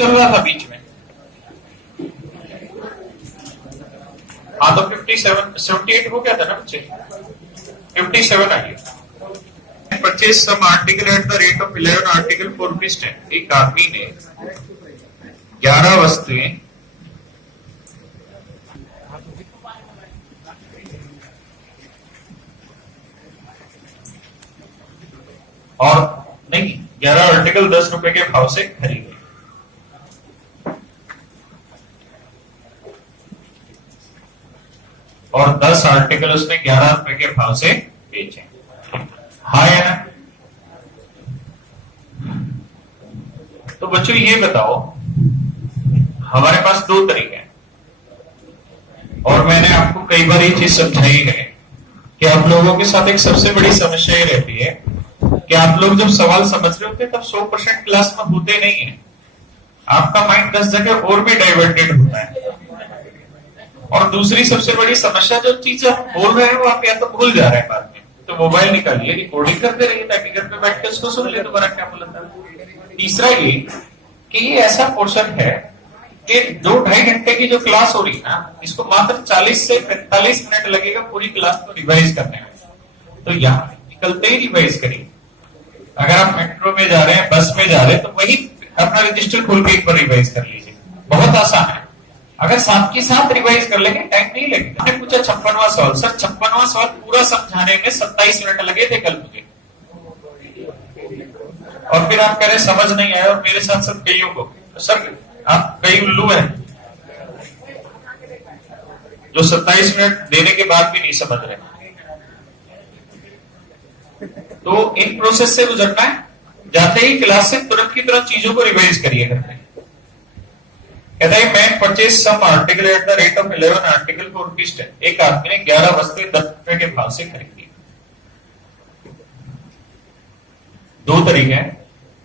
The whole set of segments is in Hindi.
चल रहा था बीच में। हाँ तो 57 78 हो गया था ना बच्चे, 57 आ गया। Purchase some article at the rate of 11 article for ₹10। एक आदमी ने 11 वस्तुएं और नहीं 11 आर्टिकल 10 रुपए के भाव से खरीदे और 10 आर्टिकल उसने 11 रुपए के भाव से बेचे। हाँ है ना? तो बच्चों ये बताओ, हमारे पास दो तरीके हैं और मैंने आपको कई बार ये चीज समझाई है कि आप लोगों के साथ एक सबसे बड़ी समस्या ये रहती है कि आप लोग जब सवाल समझ रहे होते हैं तब 100% क्लास में होते नहीं है। आपका माइंड 10 जगह और भी डाइवर्टेड होता है। और दूसरी सबसे बड़ी समस्या, जो चीज आप बोल रहे हैं वो आप या तो भूल जा रहे हैं बाद में, तो मोबाइल निकालिए, रिकॉर्डिंग करते रहिए ताकि घर पे बैठ के उसको सुन ले दोबारा क्या बोला था। तीसरा ये कि ये ऐसा पोर्शन है कि 2-2.5 घंटे की जो क्लास हो रही है ना, इसको मात्र 40 से 45 मिनट लगेगा पूरी क्लास को रिवाइज करने में। तो यहाँ निकलते ही रिवाइज करिए। अगर आप मेट्रो में जा रहे हैं, बस में जा रहे हैं, तो वही अपना रजिस्टर खोल के एक बार रिवाइज कर लीजिए, बहुत आसान है। अगर साथ के साथ रिवाइज कर लेंगे टाइम नहीं लगेगा। मैंने पूछा 56वां सवाल, सर 56वां सवाल पूरा समझाने में 27 मिनट लगे थे कल मुझे, और फिर आप कह रहे समझ नहीं आया, और मेरे साथ साथ कईयों को, सर आप कई उल्लू हैं जो 27 मिनट देने के बाद भी नहीं समझ रहे। तो इन प्रोसेस से गुजरना है। जाते ही क्लास से तुरंत की तुरंत चीजों को रिवाइज करिए करते हैं। कहता है man purchase some article at the rate of 11 article for ₹10। एक आदमी ने 11 वस्तुएं 10 रुपए के भाव से खरीदी। दो तरीके हैं,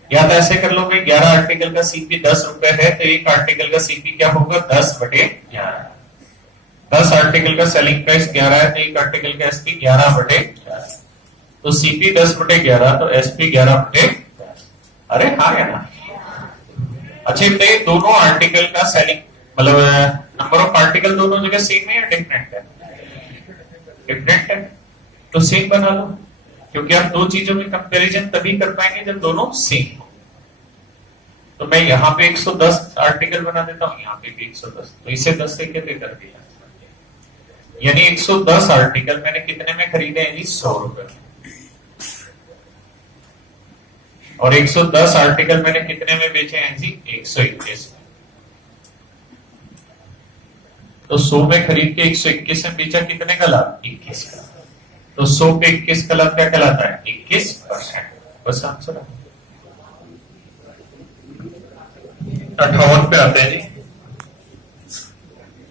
या तो ऐसे कर लो कि 11 आर्टिकल का सीपी 10 रुपए है तो एक आर्टिकल का सीपी क्या होगा 10/11। 10 आर्टिकल का सेलिंग प्राइस 11 है तो एक आर्टिकल का एसपी 11/11। तो सीपी 10/11 तो एसपी 11/11। अरे हाँ है ना? अच्छा तो ये दोनों आर्टिकल का सेलिंग मतलब नंबर ऑफ आर्टिकल दोनों जगह सेम है या डिफरेंट है? डिफरेंट है तो सेम बना लो, क्योंकि आप दो चीजों में कंपैरिजन तभी कर पाएंगे जब दोनों सेम हो। तो मैं यहाँ पे 110 आर्टिकल बना देता हूँ, यहाँ पे भी 110, तो इसे 10 से कैसे कर दिया, यानी 110 आर्टिकल मैंने कितने में खरीदे हैं जी? 100 रुपए। और 110 आर्टिकल मैंने कितने में बेचे हैं जी? 121 में। तो 100 में खरीद के 121 में बेचा, कितने का लाभ? 21 का। तो 100 पे 21 का लाभ क्या कहलाता है? 21%। बस आंसर। 58 पे आते हैं जी।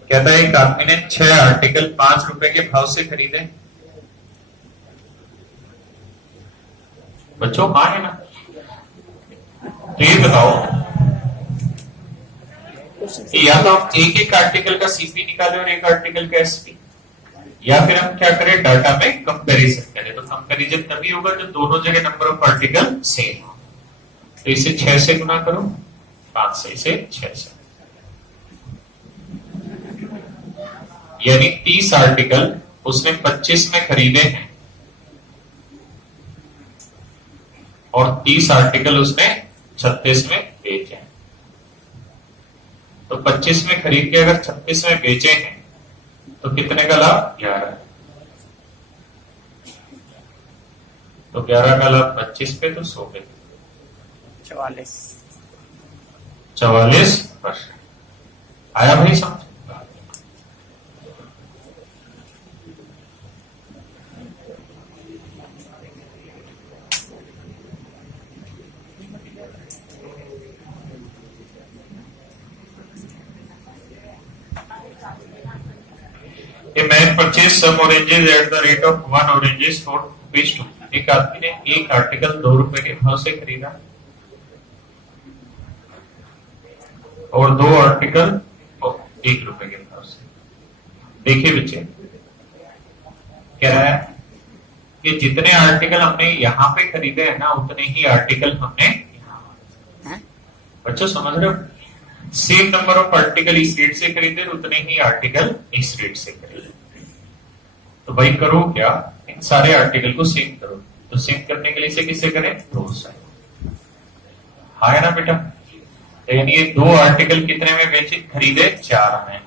कहता है एक आदमी ने 6 आर्टिकल 5 रुपए के भाव से खरीदे। बच्चों हाँ है ना? तो ये बताओ कि या तो आप एक एक आर्टिकल का सीपी निकाले और एक आर्टिकल का एसपी, या फिर हम क्या करें डाटा में कंपैरिजन करें। तो कंपैरिजन तभी होगा जब दोनों जगह नंबर ऑफ आर्टिकल सेम हो। तो इसे 6 से गुना करो, 5 से, इसे 6 से, यानी 30 आर्टिकल उसने 25 में खरीदे हैं और 30 आर्टिकल उसने 36 में बेचे हैं। तो 25 में खरीद के अगर 36 में बेचे हैं तो कितने का लाभ? 11। तो 11 का लाभ 25 पे तो 100 पे 44%। आया भाई समझ? A man purchased some oranges at the rate of 1 oranges for ₹2। एक आदमी ने एक आर्टिकल 2 रुपए के भाव से खरीदा और 2 आर्टिकल 1 रुपए के भाव से। देखिए बच्चे, कह रहा है कि जितने आर्टिकल हमने यहाँ पे खरीदे हैं ना, उतने ही आर्टिकल हमने यहाँ। बच्चों समझ रहे हो? सेम नंबर ऑफ आर्टिकल इस रेट से खरीदे उतने ही आर्टिकल इस रेट से खरीदे। तो भाई करो क्या, इन सारे आर्टिकल को सेम करो। तो सेम करने के लिए इसे किससे करें, दो साइड। हाँ है ना बेटा। तो यानी ये दो आर्टिकल कितने में बेचे, खरीदे 4 में,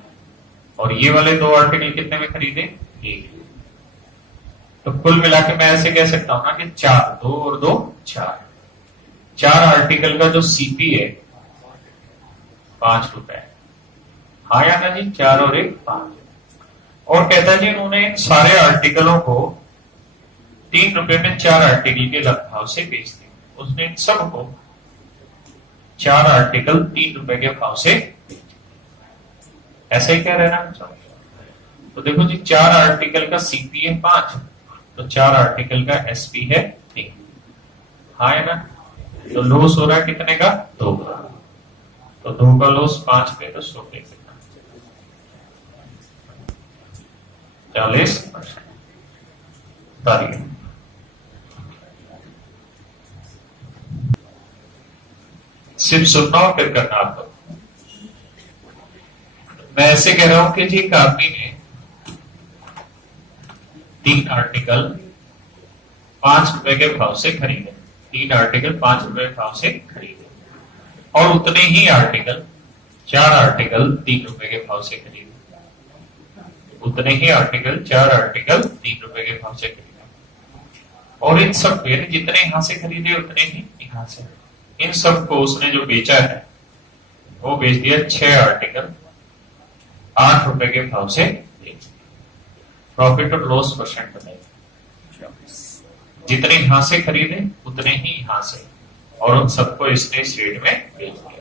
और ये वाले दो आर्टिकल कितने में खरीदे 1। तो कुल मिला के मैं ऐसे कह सकता हूं ना कि 4, 2 और 2 4, 4 आर्टिकल का जो सीपी है 5 रुपए। हाँ या ना जी, 4 और 1 5। और कहता है जी उन्होंने सारे आर्टिकलों को 3 रुपए में 4 आर्टिकल के भाव से बेच दिया। उसने इन सबको 4 आर्टिकल 3 रुपए के भाव से, ऐसा ही कह रहे हैं ना। तो देखो जी 4 आर्टिकल का सीपी है 5, तो 4 आर्टिकल का एसपी है 3। हाँ है ना। तो लॉस हो रहा है कितने का, 2 का। तो 2 का लॉस 5 पे, तो 100 पे 40%। सिर्फ सुनना और फिर करना आपको। मैं ऐसे कह रहा हूं कि जी एक आदमी ने 3 आर्टिकल 5 रुपए के भाव से खरीदे, 3 आर्टिकल 5 रुपए के भाव से खरीदे, और उतने ही आर्टिकल 4 आर्टिकल 3 रुपए के भाव से खरीदे, उतने ही आर्टिकल 4 आर्टिकल 3 रुपए के भाव से खरीदे। और इन सब पे जितने यहां से खरीदे उतने ही यहां से, इन सब को उसने जो बेचा है वो बेच दिया 6 आर्टिकल 8 रुपए के भाव से। प्रॉफिट और लॉस परसेंट बताइए। जितने यहां से खरीदे उतने ही यहां से, और उन सबको इसने इस रेट में बेच दिया।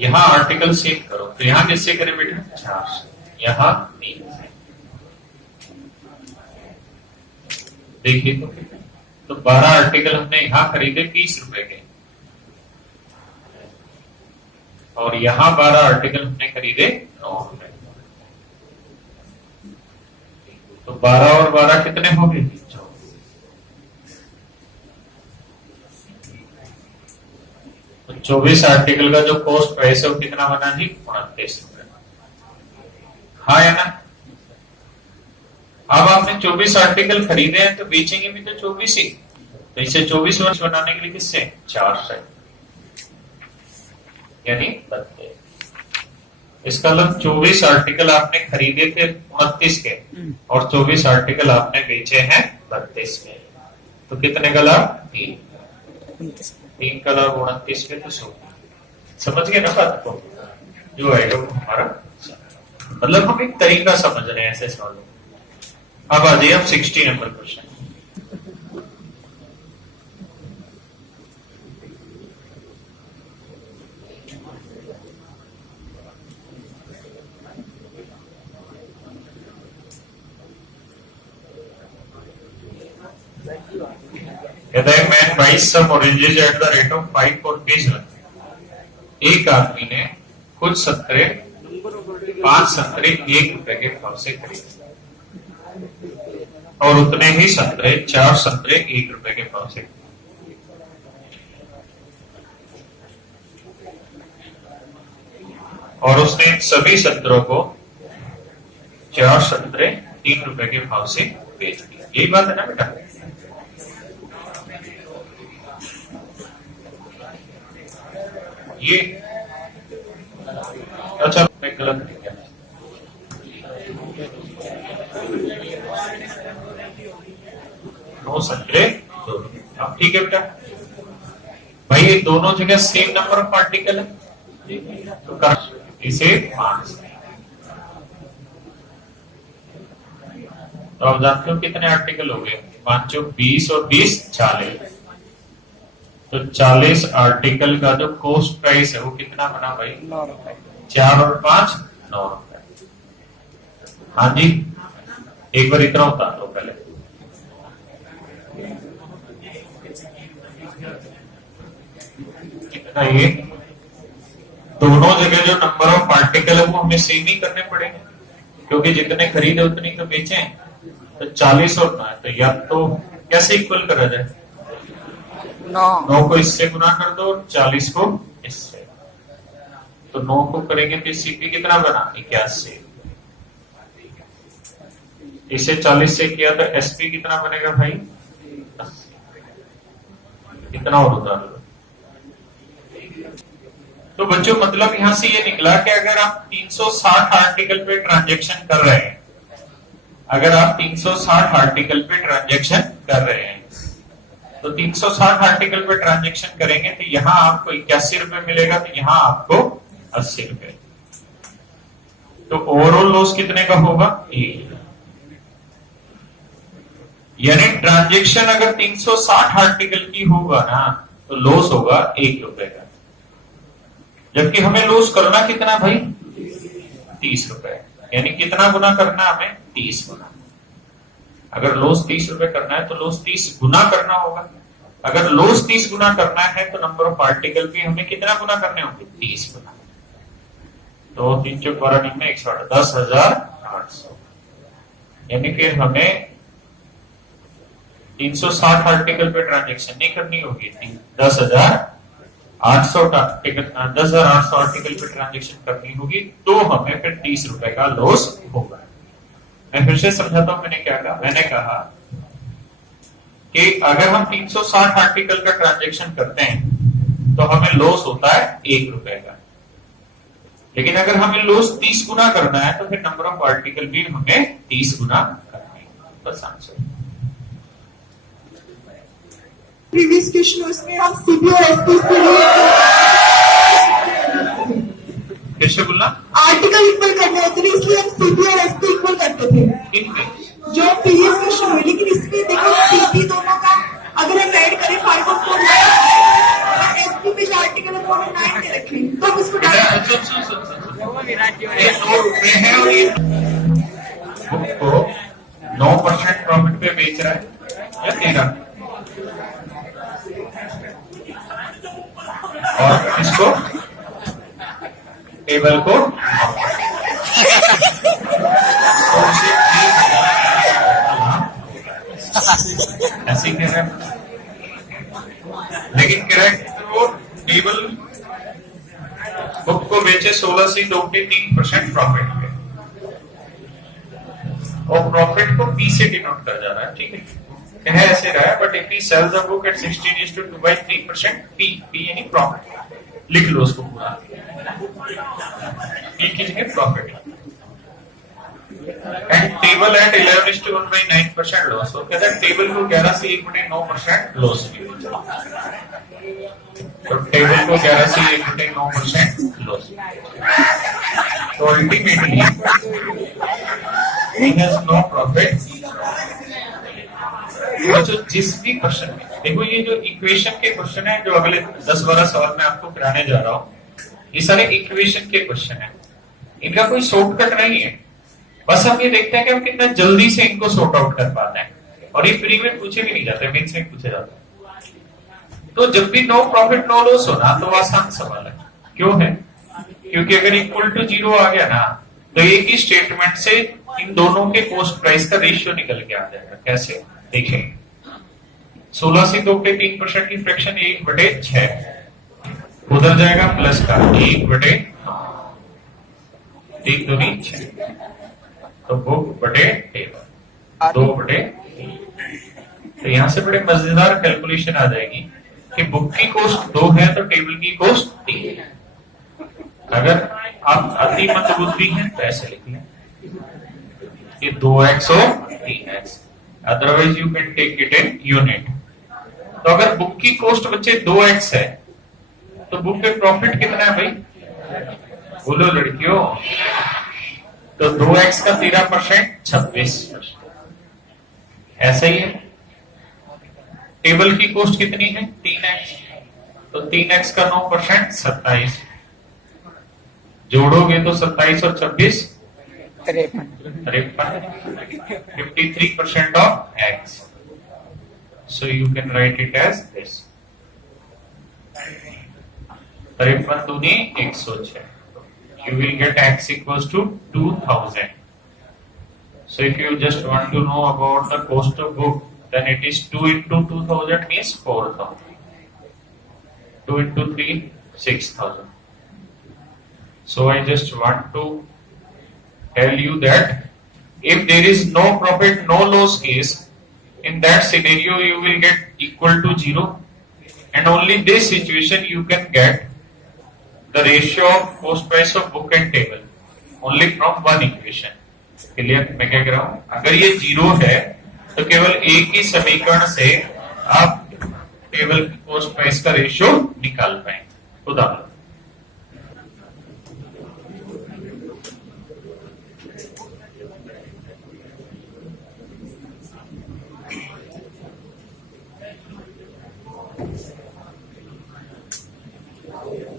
यहां आर्टिकल सेव करो, तो यहां किससे करें बेटा, 4 से, यहां 3 से। देखिए तो 12 आर्टिकल हमने यहां खरीदे 20 रुपए के, और यहां 12 आर्टिकल हमने खरीदे 9 रुपए। तो 12 और 12 कितने हो गए, 24। तो 24 आर्टिकल का जो कॉस्ट प्राइस है वो कितना बना जी, 29 रुपए। हाँ है ना। अब आपने 24 आर्टिकल खरीदे हैं तो बेचेंगे भी तो 24 ही। तो इसे 24 वर्ष बनाने के लिए किससे, 4 से, यानी 32। इसका मतलब 24 आर्टिकल आपने खरीदे थे 29 के, और 24 आर्टिकल आपने बेचे हैं 32 में। तो कितने का लाभ, 3 का लाभ 29 में, तो 100। समझ गए ना बात को, जो आएगा वो हमारा, मतलब हम एक तरीका समझ रहे हैं ऐसे सवालों। अब आ जाइए आप 60 नंबर क्वेश्चन। कहता है man buys some oranges at the rate of 5 for rupees 1। एक आदमी ने कुछ संतरे 5 संतरे 1 रुपए के भाव से खरीदे, और उतने ही संतरे 4 संतरे 1 रुपए के भाव से। और उसने सभी संतरों को 4 संतरे 3 रुपए के भाव से बेच दिया। यही बात है ना बेटा। ये अच्छा मैं गलत नहीं किया, नो संतरे 2। अब ठीक है बेटा। भाई ये दोनों जगह सेम नंबर ऑफ आर्टिकल है, तो इसे 5। तो आप जानते हो कितने आर्टिकल हो गए, 5 20 और 20 40। तो 40 आर्टिकल का जो कॉस्ट प्राइस है वो कितना बना भाई, 9 रुपए। 4 और 5 9 रुपए। हाँ जी, एक बार इतना उतार दो पहले। कितना, ये दोनों जगह जो नंबर ऑफ आर्टिकल है वो हमें सेम ही करने पड़ेंगे, क्योंकि जितने खरीदे उतने तो बेचे हैं। तो 40 और 9 है, तो या तो कैसे इक्वल करा जाए? 9 को इससे गुना कर दो और 40 को इससे। तो 9 को करेंगे तो सीपी कितना बना? 81। इसे 40 से किया तो एसपी कितना बनेगा भाई? 80। इतना और उतार लो। तो बच्चों मतलब यहां से ये निकला कि अगर आप 360 आर्टिकल पे ट्रांजैक्शन कर रहे हैं, अगर आप 360 आर्टिकल पे ट्रांजैक्शन कर रहे हैं, तो 360 आर्टिकल पे ट्रांजैक्शन करेंगे तो यहां आपको 81 रुपए मिलेगा, तो यहां आपको 80 रुपए। तो ओवरऑल लॉस कितने का होगा? 1। यानी ट्रांजैक्शन अगर 360 आर्टिकल की होगा ना तो लॉस होगा 1 रुपए का, जबकि हमें लॉस करना कितना भाई? 30 रुपए। यानी कितना गुना करना हमें? 30 गुना। अगर लॉस 30 रुपए करना है तो लॉस 30 गुना करना होगा। अगर लॉस 30 गुना करना है तो नंबर ऑफ आर्टिकल भी हमें कितना गुना करने होंगे? 30 गुना। तो 3 चौक 12 में 108, 10,800। यानी कि हमें 360 आर्टिकल पे ट्रांजैक्शन नहीं करनी होगी, 10,800 आर्टिकल पे ट्रांजैक्शन करनी होगी, तो हमें फिर 30 रुपए का लॉस होगा। मैं फिर से समझाता हूं मैंने क्या कहा। मैंने कहा कि अगर हम 360 आर्टिकल का ट्रांजैक्शन करते हैं तो हमें लॉस होता है 1 रुपए का, लेकिन अगर हमें लॉस 30 गुना करना है तो फिर नंबर ऑफ आर्टिकल भी हमें 30 गुना करना है। बस आंसर। प्रीवियस क्वेश्चन उसमें हम सीपी और एसपी के लिए कैसे बोलना? आर्टिकल इक्वल करने होते थे, इसलिए हम सीपी और एसपी इक्वल करते थे जो प्रीवियस क्वेश्चन हुए। लेकिन इसमें देखो सीपी दोनों का अगर हम ऐड करें 5 और 4 एसपी में जो आर्टिकल है 9 दे रखे, तो हम इसको बुक को 9% प्रॉफिट पे बेच रहा है या 13, और इसको टेबल को ऐसे कह रहे हैं, लेकिन करेक्ट वो टेबल बुक को बेचे 16 से 2.3% प्रॉफिट पे, और प्रॉफिट को पी से डिनोट कर जा रहा है। ठीक है, कह ऐसे रहा है, but if he sells the book at 16:2/3% P यानी प्रॉफिट। लिख लो उसको पूरा, पी की जगह profit. And table at 11:1/9% loss. तो कहता है टेबल को 11 से 1/9% लॉस। तो टेबल को 11 से 1/9% लॉस। तो ultimately he has no profit। तो जिस भी क्वेश्चन में देखो, ये जो इक्वेशन के क्वेश्चन है जो अगले 10-12 सवाल में आपको कराने जा रहा हूं, ये सारे इक्वेशन के क्वेश्चन है, इनका कोई शॉर्टकट नहीं है। बस हम ये देखते हैं कि हम कितना जल्दी से इनको सॉर्ट आउट कर पाते हैं, और ये प्री में पूछे भी नहीं जाते, मेंस में पूछे जाते हैं। तो जब भी नो प्रॉफिट नो लॉस होना तो आसान सवाल है। क्यों है? क्योंकि अगर इक्वल टू 0 आ गया ना तो एक ही स्टेटमेंट से इन दोनों के कॉस्ट प्राइस का रेशियो निकल के आ जाएगा। कैसे देखें? 16 से 2/3% की फ्रैक्शन 1/6 उधर जाएगा प्लस का 1/9, 1 2 3 6, तो बुक बटे टेबल 2/3। तो यहां से बड़े मजेदार कैलकुलेशन आ जाएगी कि बुक की कॉस्ट 2 है तो टेबल की कॉस्ट 3 है। अगर आप अति मंदबुद्धि हैं तो ऐसे लिख लें कि 2x और 3x, otherwise you can take it in unit. तो अगर बुक की कॉस्ट बच्चे 2x है तो बुक पे प्रॉफिट कितना है भाई? बोलो लड़कियों। तो 2x का 13% 26%, ऐसा ही है। टेबल की कॉस्ट कितनी है? 3x, तो 3x का 9% 27, जोड़ोगे तो 27 और 26 53, 53% of x. So you can write it as this. 53 दूनी 106. You will get x equals to 2000. So if you just want to know about the cost of book, then it is 2 into 2000 means 4000. 2 into 3, 6000. So I just want to tell you that if there is no profit, no loss case, in that scenario you will get equal to 0, and only this situation you can get the ratio of cost price of book and table only from one equation. Clear? मैं क्या कह रहा हूं, अगर ये 0 है तो केवल एक ही समीकरण से आप टेबल की कॉस्ट प्राइस का रेशियो निकाल पाएंगे। उदाहरण,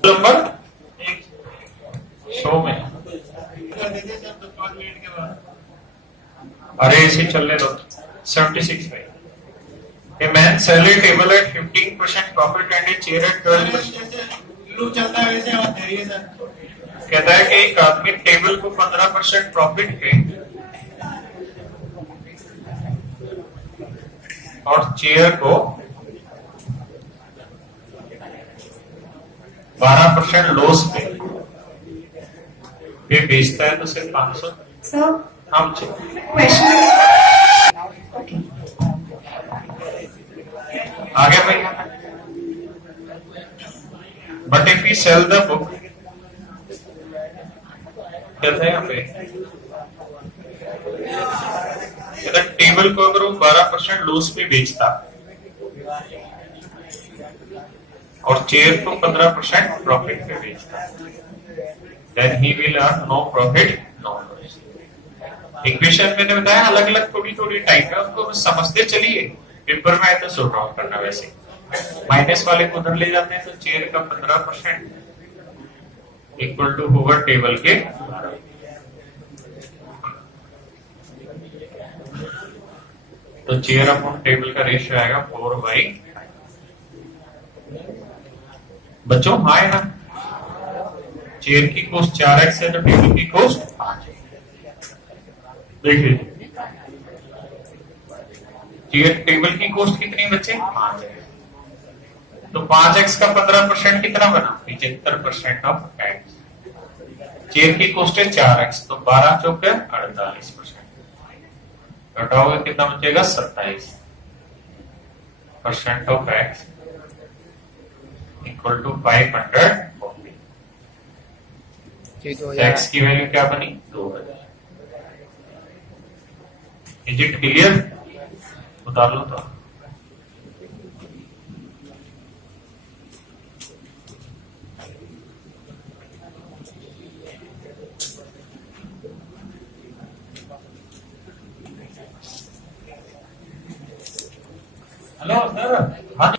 नंबर 100 में, अरे इसे चलने दो। 76 में, a man sell a table at 15% profit and a chair at 12%। चलता है वैसे बात है सर। कहता है कि एक आदमी टेबल को 15% प्रॉफिट पे और चेयर को 12% लॉस पे बेचता है तो सिर्फ 500। सर हम क्वेश्चन आ गया भैया। But if you sell the book, कहता है यहाँ पे टेबल को अगर वो 12% लॉस पे बेचता और चेयर को 15% प्रॉफिट पे बेचता, then he will earn no profit no loss. Equation मैंने बताया अलग अलग थोड़ी थोड़ी टाइप है, उनको समझते चलिए। पेपर में आए तो सॉल्व आउट करना। वैसे माइनस वाले को उधर ले जाते हैं तो चेयर का 15% इक्वल टू होगा टेबल के, तो चेयर अपॉन टेबल का रेशियो आएगा 4/। बच्चों हाँ है ना, चेयर की कॉस्ट 4x है तो टेबल की कॉस्ट 5 है। देखिए चेयर टेबल की कॉस्ट कितनी बचे, 5 है, तो 5x का 15% कितना बना, 75% ऑफ x। चेयर की कॉस्ट है 4x, तो 12 चौक 48%, घटाओगे कितना बचेगा, 27% of x equal to 540। x की वैल्यू क्या बनी, 2000। Is it clear? बता लो तो। हेलो सर, हाँ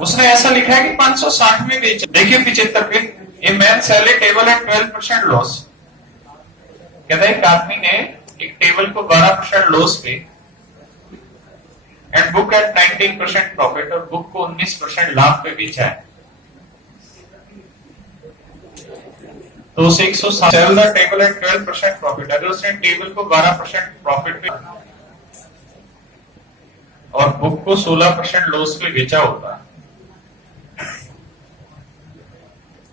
उसने ऐसा लिखा है कि 560 में बेचा। देखिए 75 पे, a man sell a table at 12% loss. कहता है एक आदमी ने एक टेबल को 12% लॉस पे एंड बुक एट 19% प्रॉफिट, और बुक को 19% लाभ पे बेचा है। तो उसे 160 sell the table at 12% profit. अगर उसने टेबल को 12% प्रॉफिट पे और बुक को 16% लॉस पे बेचा होता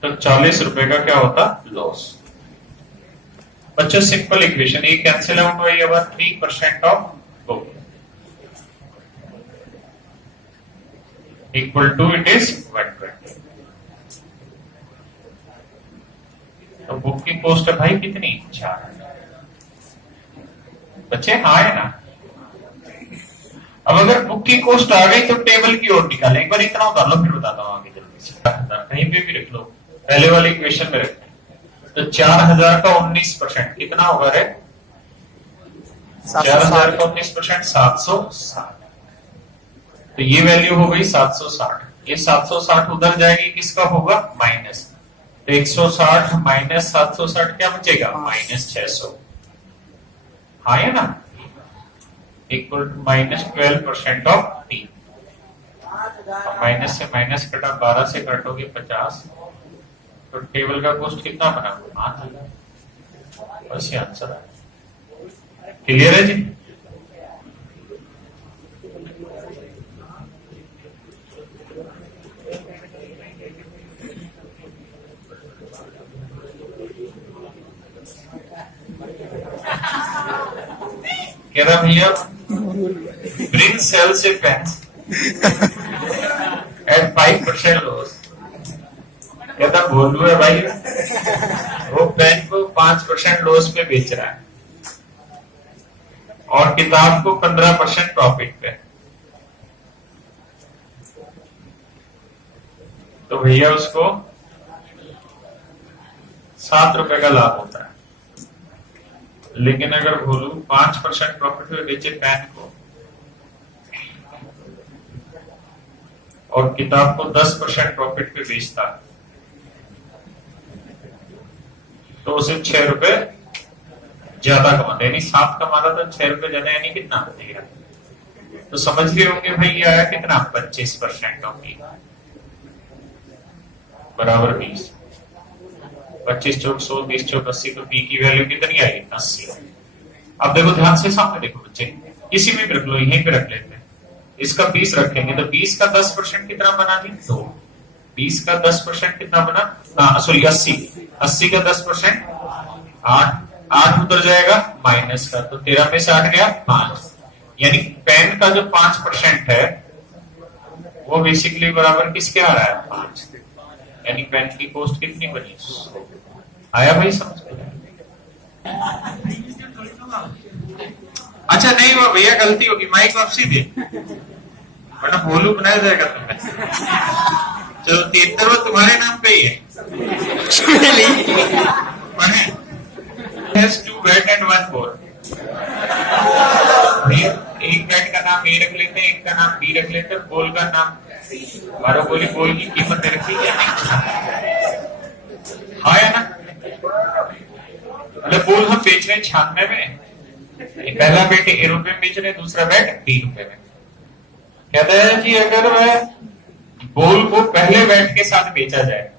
तो 40 रुपए का क्या होता, लॉस। बच्चों सिंपल इक्वेशन, ये कैंसिल आउट हुई अब 3% of book equal to it is 120। तो बुक की कॉस्ट है भाई कितनी, 4। बच्चे हाँ है ना। अब अगर बुक की कॉस्ट आ गई तो टेबल की ओर निकालें। एक बार इतना उतार लो फिर बताता हूं आगे जल्दी से। कहीं पे भी रख लो, पहले वाली इक्वेशन में रखें तो 4000 का 19% कितना होगा रे, 4000 का 19% 760। तो ये वैल्यू हो गई 760। ये 760 उधर जाएगी, किसका होगा, माइनस। तो 160 माइनस 760 क्या बचेगा, -600। हाँ है ना, equal to -12% of T. Minus से माइनस कटा, 12 से काटोगे 50, तो टेबल का कॉस्ट कितना बना, 5000। बस ये आंसर है। क्लियर है जी? कह रहा भैया ब्रिंग सेल से पेन एट 5% लॉस। कहता बोलू है भाई, वो पेन को 5% लॉस पे बेच रहा है और किताब को 15% प्रॉफिट पे। तो भैया उसको 7 रुपए का लाभ होता है। लेकिन अगर भोलू 5% प्रॉफिट में बेचे पेन को और किताब को 10% प्रॉफिट पे बेचता तो उसे 6 रुपए ज्यादा कमाता, यानी 7 कमा रहा था, 6 रुपए ज्यादा, यानी कितना देगा? तो समझ रहे होंगे भाई ये आया कितना? 25% ऑफ पी बराबर 20। 25 चौक 100, 30 चौक 80, तो पी की वैल्यू कितनी आएगी? 80। अब देखो ध्यान से, सामने देखो बच्चे, किसी में भी रख लो, यहीं पे रख लेते हैं। इसका 20 रखेंगे तो 20 का 10% कितना बना दी? 2। 20 का 10% कितना बना? हाँ सॉरी 80। 80 का 10% 8। 8 उतर जाएगा माइनस का, तो 13 में से 8 गया 5। यानी पेन का जो 5% है वो बेसिकली बराबर किसके आ रहा है? 5। यानी पेन की कॉस्ट कितनी बनी? आया भाई समझ में? अच्छा नहीं, वो भैया गलती होगी, माइक वापसी दे वरना भोलू बनाया जाएगा तुम्हें। चलो 73 तुम्हारे नाम पे ही है। Has 2 bat and 1 ball. एक बैट का नाम ए रख लेते हैं, एक का नाम बी रख लेते हैं, बॉल का नाम 12 बोली। बॉल की कीमत रखी है हाँ या ना? मतलब बॉल हम बेच रहे हैं 96 में, पहला बैट ए रुपए में बेच रहे हैं, दूसरा बैट बी रुपए में। कहता है कि अगर वह बॉल को पहले बैट के साथ बेचा जाए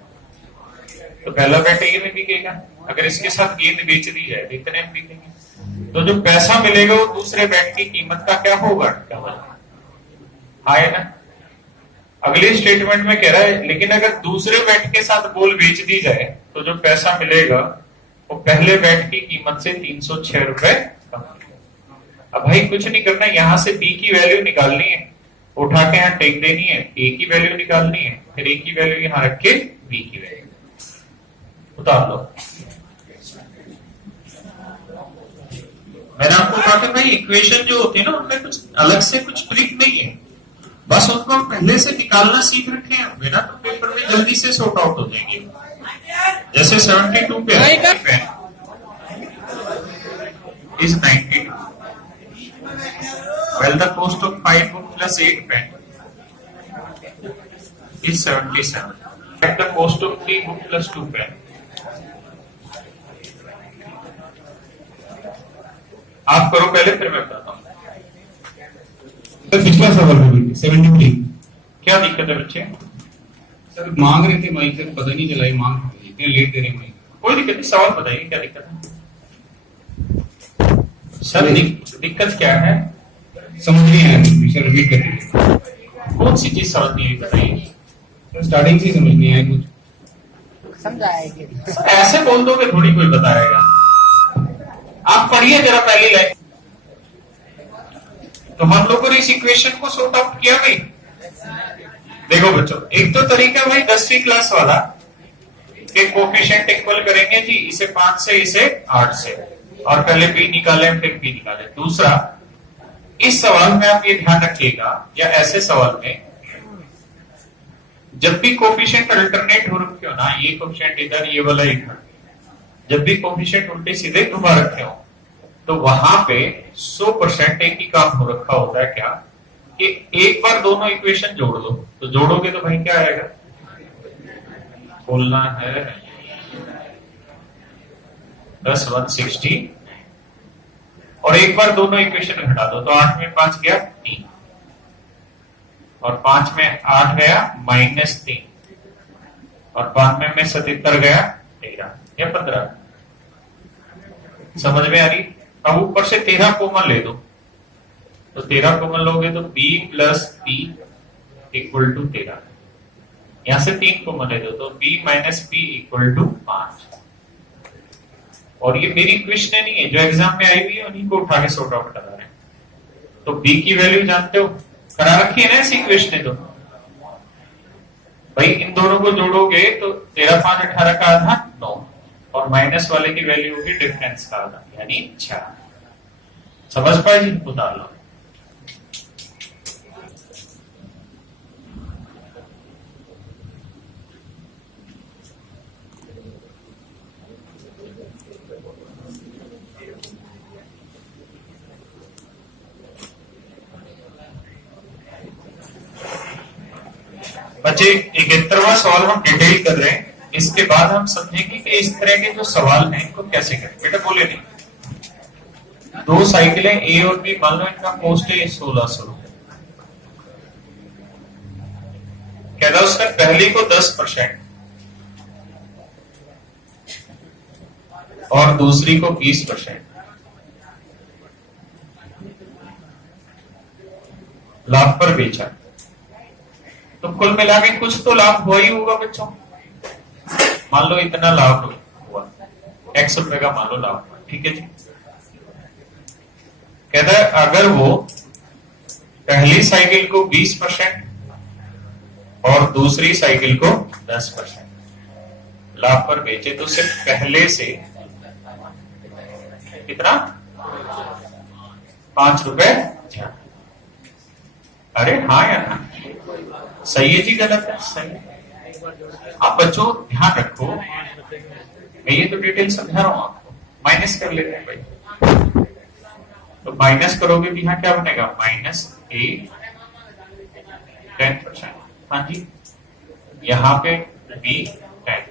तो पहला बैट ए में बिकेगा, अगर इसके साथ गेंद बेच दी जाए तो इतने में बिकेंगे। तो जो पैसा मिलेगा वो दूसरे बैट की कीमत का क्या होगा? हाँ है ना? अगले स्टेटमेंट में कह रहा है लेकिन अगर दूसरे बैट के साथ बॉल बेच दी जाए तो जो पैसा मिलेगा वो पहले बैट की कीमत से 306 रुपए कम। अब भाई कुछ नहीं करना, यहां से बी की वैल्यू निकालनी है, उठा के यहाँ टेक देनी है, ए की वैल्यू निकालनी है, फिर ए की वैल्यू यहां रख के बी की वैल्यू उतार लो। मैंने आपको कहा कि भाई इक्वेशन जो होती है ना उनमें कुछ अलग से कुछ ट्रिक नहीं है, बस उनको हम पहले से निकालना सीख रखे हैं ना, तो पेपर में जल्दी से सॉर्ट आउट हो जाएंगे। जैसे 72 पे is 92. Well, the cost of 5 book plus 8 pen is 77. At the cost of 3 book plus 2 pen. आप करो पहले, फिर मैं बताता हूँ। सर पिछला सवाल में 73 क्या दिक्कत है बच्चे? सर मांग रहे थे माइक, सर पता नहीं चला ये मांग इतने लेट दे रहे माइक। कोई दिक्कत नहीं, सवाल बताइए क्या दिक्कत है सर? दिक्कत क्या है? समझ नहीं आया सर, रिपीट कर दीजिए। कौन सी चीज समझ नहीं आई बताइए। स्टार्टिंग से समझ नहीं आया कुछ। समझाएंगे ऐसे बोल दो कि थोड़ी कोई बताएगा। आप पढ़िए जरा पहली लाइन। तो हम लोगों ने इस इक्वेशन को सॉर्ट आउट किया भाई। देखो बच्चों, एक तो तरीका भाई 10वीं क्लास वाला कि कोफिशिएंट इक्वल करेंगे जी, इसे 5 से इसे 8 से, और पहले बी निकाले फिर बी निकाले। दूसरा, इस सवाल में आप ये ध्यान रखिएगा या ऐसे सवाल में जब भी कोफिशिएंट अल्टरनेट हो रखे हो ना, ये कोफिशिएंट इधर ये वाला इधर, जब भी कोफिशिएंट उल्टे सीधे घुमा रखे हो तो वहां पे 100% एक ही काम हो रखा होता है क्या कि एक बार दोनों इक्वेशन जोड़ दो। तो जोड़ोगे तो भाई क्या आएगा? बोलना है 10 160, और एक बार दोनों इक्वेशन घटा दो तो 8 में 5 गया 3, और 5 में 8 गया -3, और 92 में 77 गया 13 या 15। समझ में आ रही? अब ऊपर से 13 कॉमन ले दो, तो 13 कॉमन लोगे तो b plus p equal to 13। यहां से 3 कॉमन ले दो तो b minus p equal to 5। और ये मेरी क्वेश्चन नहीं है, जो एग्जाम में आई हुई है उन्हीं को उठा के सॉर्ट आउट करा रहे हैं। तो b की वैल्यू जानते हो, करा रखी है ना ऐसी क्वेश्चन। तो भाई इन दोनों को जोड़ोगे तो 13 5 18 का आधा 9, और माइनस वाले की वैल्यू होगी डिफरेंस का आधा यानी 4। समझ पाए जी? उतार लो। बच्चे 71वां सवाल हम डिटेल कर रहे हैं, इसके बाद हम समझेंगे कि इस तरह के जो सवाल हैं इनको कैसे करें। बेटा बोले नहीं, 2 साइकिलें ए और बी, मान लो इनका कॉस्ट है 1600 रुपए। कहता उसने पहली को 10% और दूसरी को 20% लाभ पर बेचा, तो कुल मिला के कुछ तो लाभ हुआ ही होगा बच्चों। मान लो इतना लाभ हुआ, x रुपए का मान लो लाभ हुआ, ठीक है जी। कहता है अगर वो पहली साइकिल को 20% और दूसरी साइकिल को 10% लाभ पर बेचे, तो सिर्फ पहले से कितना 5 रुपए। अरे हाँ या ना, सही है जी गलत है? सही है। आप बच्चों ध्यान रखो, मैं ये तो डिटेल समझा रहा हूं आपको। माइनस कर लेते हैं भाई, तो माइनस करोगे भी यहाँ क्या बनेगा माइनस a 10%। हाँ जी, यहाँ पे b 10।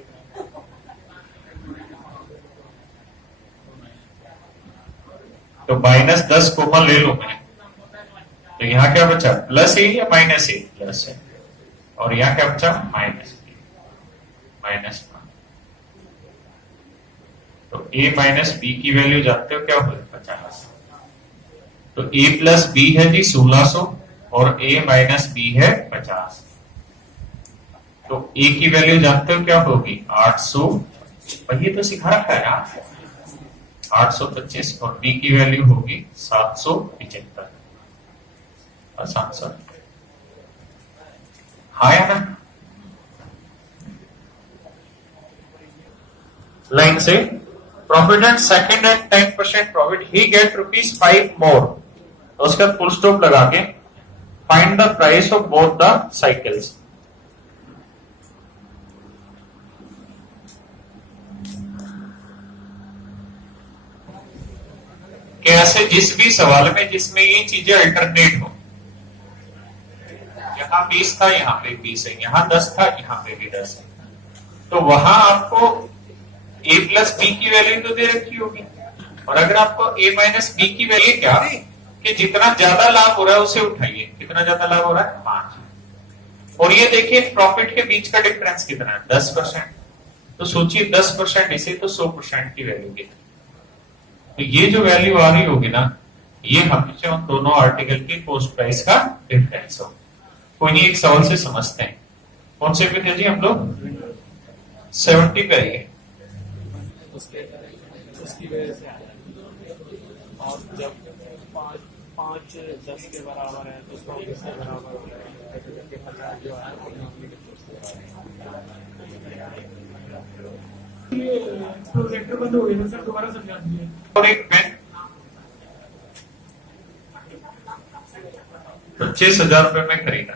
तो माइनस 10 कॉमन ले लो मैं, तो यहाँ क्या बचा प्लस ए या माइनस ए? प्लस है। और यहाँ क्या बचा माइनस माइनस। तो a माइनस बी की वैल्यू जानते हो क्या हो 50। तो a प्लस बी है जी 1600 और a माइनस बी है 50। तो a की वैल्यू जानते हो क्या होगी 800, ये तो सिखा रखा है ना 825, और b की वैल्यू होगी 775। आसान सा, हाँ या ना? लाइन से profit and second and 10% profit, he get ₹5 more. तो उसका फुल स्टॉप लगा के find the price of both the cycles. कैसे? जिस भी सवाल में जिसमें ये चीजें अल्टरनेट हो, यहाँ 20 था यहाँ पे 20 है, यहाँ 10 था यहाँ पे भी 10 है, तो वहां आपको a प्लस बी की वैल्यू तो दे रखी होगी। और अगर आपको a माइनस बी की वैल्यू क्या कि जितना ज्यादा लाभ हो रहा है उसे उठाइए। कितना ज्यादा लाभ हो रहा है 5। और ये देखिए प्रॉफिट के बीच का डिफरेंस कितना है 10%। तो सोचिए 10% इसे तो 100% की वैल्यू कितनी। तो ये जो वैल्यू आ रही होगी ना, ये हमेशा उन दोनों आर्टिकल के कॉस्ट प्राइस का डिफरेंस हो। कोई नहीं, एक सवाल से समझते हैं। कौन से पे थे जी हम लोग? 70 पे आइए। उसकी वजह से और जब 5 10 के बराबर है तो 100 के बराबर हो जाएगा। जो प्रोजेक्टर बंद हो गया सर, दोबारा समझा दीजिए। और एक पेन तो 6000 रुपए में खरीदा।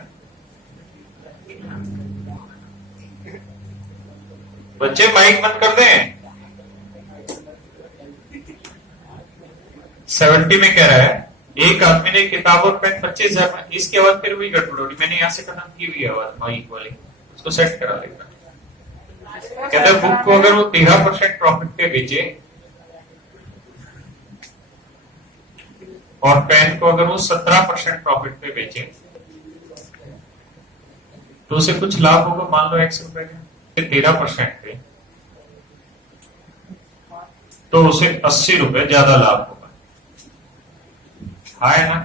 बच्चे माइक बंद कर दें। 70 में कह रहा है एक आदमी ने किताब और पेन 25,000 में। इसके बाद फिर वही गड़बड़ी, मैंने यहां से खत्म की हुई आवाज माइक वाली, उसको सेट करा लेगा। कहता है बुक को अगर वो 13% प्रॉफिट पे बेचे और पेन को अगर वो 17% प्रॉफिट पे बेचे तो उसे कुछ लाभ होगा। मान लो X रुपए का 13% पे, तो उसे 80 रुपए ज्यादा लाभ होगा। हाँ है ना?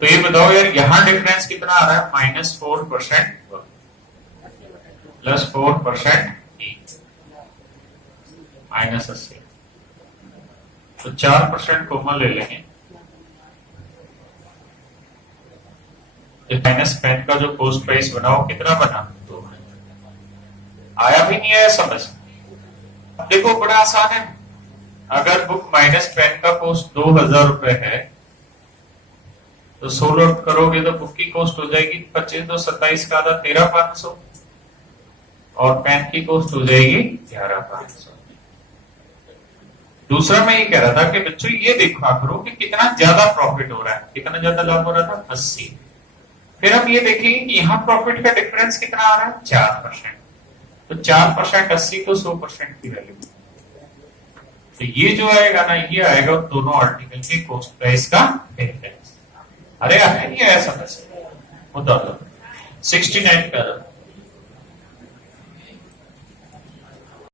तो ये बताओ यार, यहां डिफरेंस कितना आ रहा है? -4% +4% -80। तो 4% कॉमन ले लेंगे। माइनस पेन का जो कॉस्ट प्राइस बना वो कितना बना? 2। आया भी नहीं आया समझ? देखो बड़ा आसान है। अगर बुक माइनस पेन का कॉस्ट 2000 रुपए है तो 100 लोड करोगे तो बुक की कॉस्ट हो जाएगी 25 तो 27 का आधा 13,500 और पेन की कॉस्ट हो जाएगी 11,500। दूसरा मैं ये कह रहा था कि बच्चों ये देखा करो कि कितना ज्यादा प्रॉफिट हो रहा है। कितना ज्यादा लाभ हो रहा था? 80। फिर हम ये देखेंगे कि यहाँ प्रॉफिट का डिफरेंस कितना आ रहा है? 4%। तो 4% 80 को 100% की वैल्यू। तो ये जो आएगा ना, ये आएगा दोनों आर्टिकल के कॉस्ट प्राइस का डिफरेंस। अरे आया नहीं आया समझ? 69 का